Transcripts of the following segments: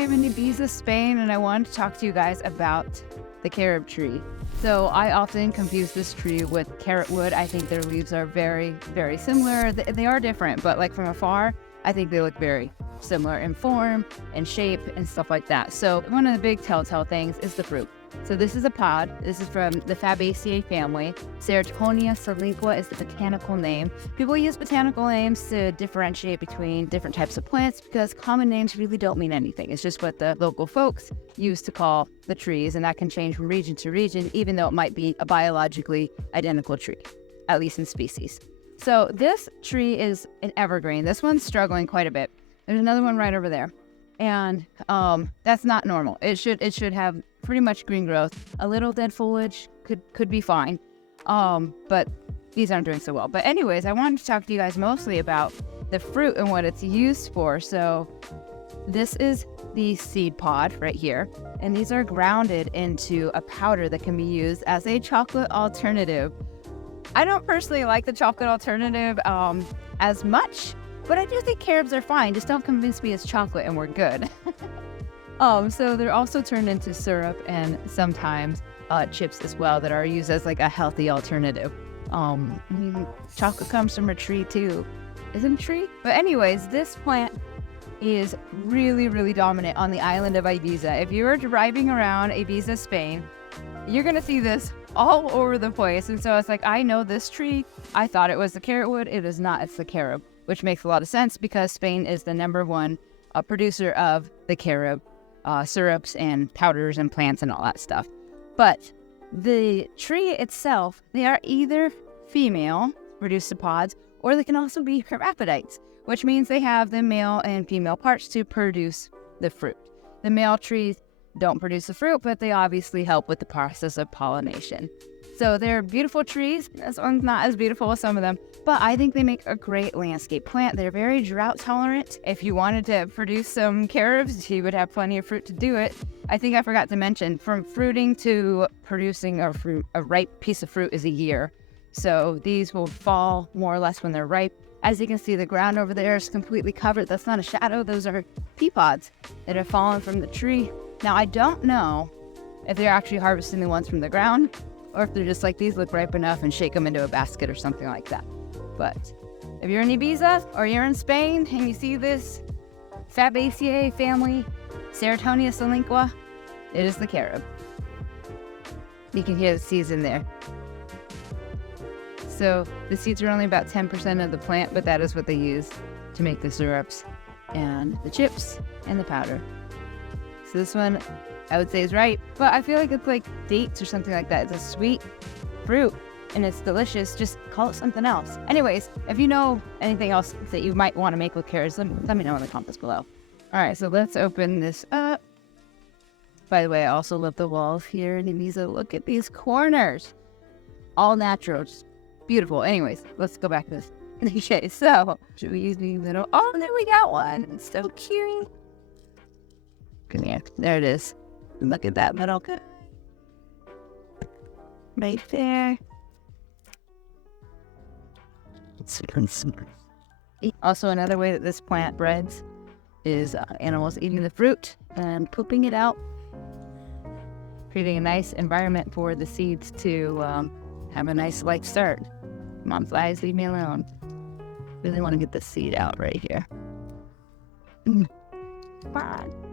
am in Ibiza, Spain, and I wanted to talk to you guys about the carob tree. So I often confuse this tree with carrot wood. I think their leaves are very, very similar. They are different, but like from afar, I think they look very similar in form and shape and stuff like that. So one of the big telltale things is the fruit. So this is a pod. This is from the Fabaceae family. Ceratonia siliqua is the botanical name. People use botanical names to differentiate between different types of plants because common names really don't mean anything. It's just what the local folks use to call the trees, and that can change from region to region, even though it might be a biologically identical tree, at least in species. So this tree is an evergreen. This one's struggling quite a bit. There's another one right over there. And that's not normal. It should have pretty much green growth. A little dead foliage could be fine. But these aren't doing so well. But anyways, I wanted to talk to you guys mostly about the fruit and what it's used for. So this is the seed pod right here. And these are grounded into a powder that can be used as a chocolate alternative. I don't personally like the chocolate alternative as much, but I do think carobs are fine. Just don't convince me it's chocolate and we're good. So they're also turned into syrup and sometimes chips as well that are used as like a healthy alternative. Chocolate comes from a tree too. Isn't it a tree? But anyways, this plant is really, really dominant on the island of Ibiza. If you are driving around Ibiza, Spain, you're going to see this all over the place. And so it's like, I know this tree. I thought it was the carrot wood. It is not. It's the carob, which makes a lot of sense because Spain is the #1 producer of the carob syrups and powders and plants and all that stuff. But the tree itself, they are either female, reduced to pods, or they can also be hermaphrodites, which means they have the male and female parts to produce the fruit. The male trees don't produce the fruit, but they obviously help with the process of pollination. So they're beautiful trees. This one's not as beautiful as some of them, but I think they make a great landscape plant. They're very drought tolerant. If you wanted to produce some carobs, you would have plenty of fruit to do it. I think I forgot to mention, from fruiting to producing a ripe piece of fruit is a year. So these will fall more or less when they're ripe. As you can see, the ground over there is completely covered. That's not a shadow. Those are pea pods that have fallen from the tree. Now, I don't know if they're actually harvesting the ones from the ground or if they're just like, these look ripe enough and shake them into a basket or something like that. But if you're in Ibiza or you're in Spain and you see this Fabaceae family, Ceratonia siliqua, it is the carob. You can hear the seeds in there. So the seeds are only about 10% of the plant, but that is what they use to make the syrups and the chips and the powder. So this one, I would say, is ripe, but I feel like it's like dates or something like that. It's a sweet fruit and it's delicious. Just call it something else. Anyways, if you know anything else that you might want to make with carrots, let me know in the comments below. All right, so let's open this up. By the way, I also love the walls here in Ibiza. Look at these corners. All natural, just beautiful. Anyways, let's go back to this. Okay, so should we use the little, oh, there we got one. It's so cute. Come here. There it is. Look at that little guy. Right there. Also, another way that this plant breeds is animals eating the fruit and pooping it out, creating a nice environment for the seeds to have a nice light start. Come on, flies, leave me alone. Really want to get the seed out right here. Come on.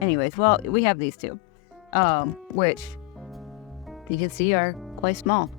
Anyways, well, we have these two, which you can see are quite small.